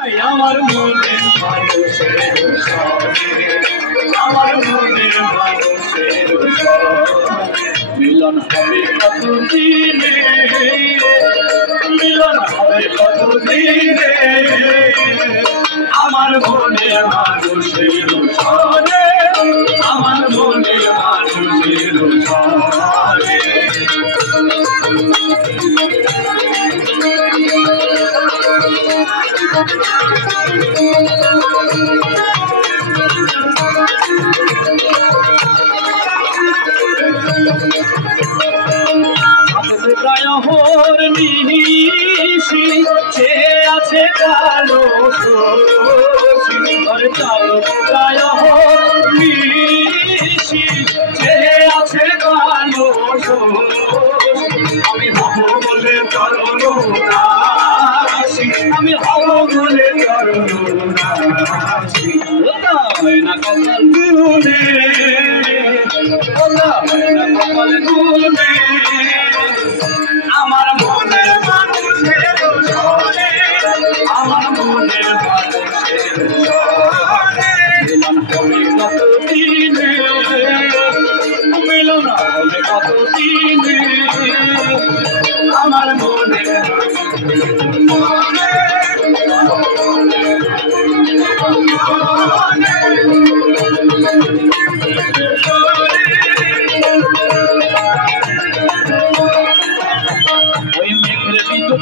আমার মনের মানুষের সঙ্গে আমার মনের মানুষের সঙ্গে মিলন হবে কতদিনে মিলন হবে কতদিনে আমার মনের মানুষের সঙ্গে আমার মনের মানুষের সঙ্গে হর নিশি সে আছে কালো চালো গায় হর নিশি সে আছে কালো আমি হব বলে চরণ রাশি আমি হব বলে চরণ রাশি না কপাল গুনে কপাল গুনে আমার মনের মানুষের সঙ্গে আমার মনের মানুষের সঙ্গে মিলন হবে কতদিনে মিলন হবে কতদিনে আমার মনের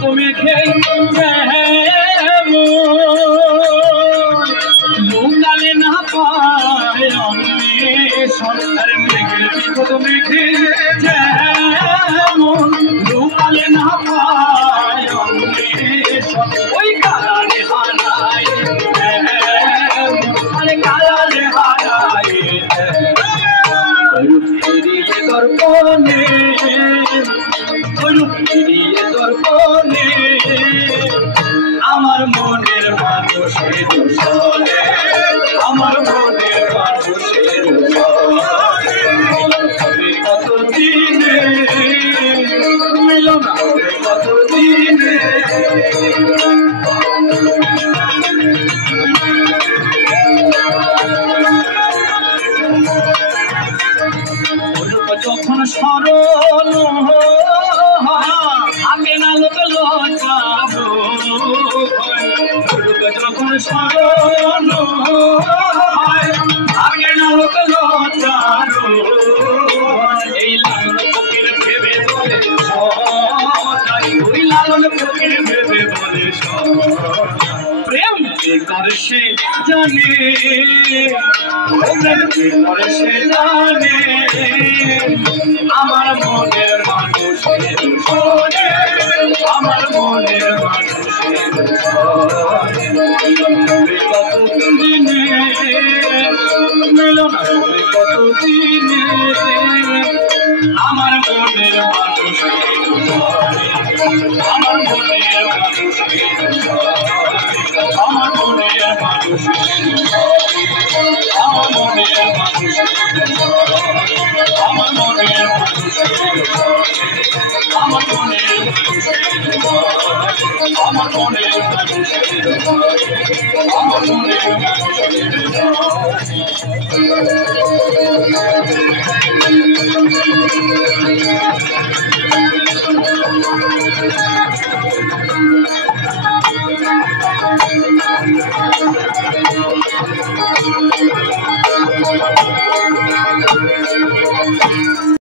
তুমি লুকালে না পায় সরকার মেঘের তুমি লুকালে না পায় ওই কালারে হারায় কালারে হারায় ফিরিয়ে দর্পণে ফিরিয়ে দর্পণে আমার মনের মানুষের সঙ্গে আমার মনের মানুষের সঙ্গে হবে কতদিনে মিলন হবে কতদিনে যখন স্মরণ আগে না লোক লজ্জাবো যখন স্মরণ আগে না লোক লজ্জাবো এই লালন ফকির ভেবে বলে ওই লালন ফকির ভেবে বলে প্রেম যে করে সে জানে প্রেম যে করে সে জানে আমার মনের মানুষের সঙ্গে আমার মনের মানুষের সঙ্গে কতদিনে মিলন হবে কতদিনে আমার মনের মানুষের সঙ্গে আমার মনের মানুষের আমার মনের মানুষের আমার মনের মানুষের আমার মনের মানুষের আমার মনের আমার মনের মানুষের আমার মনের মানুষের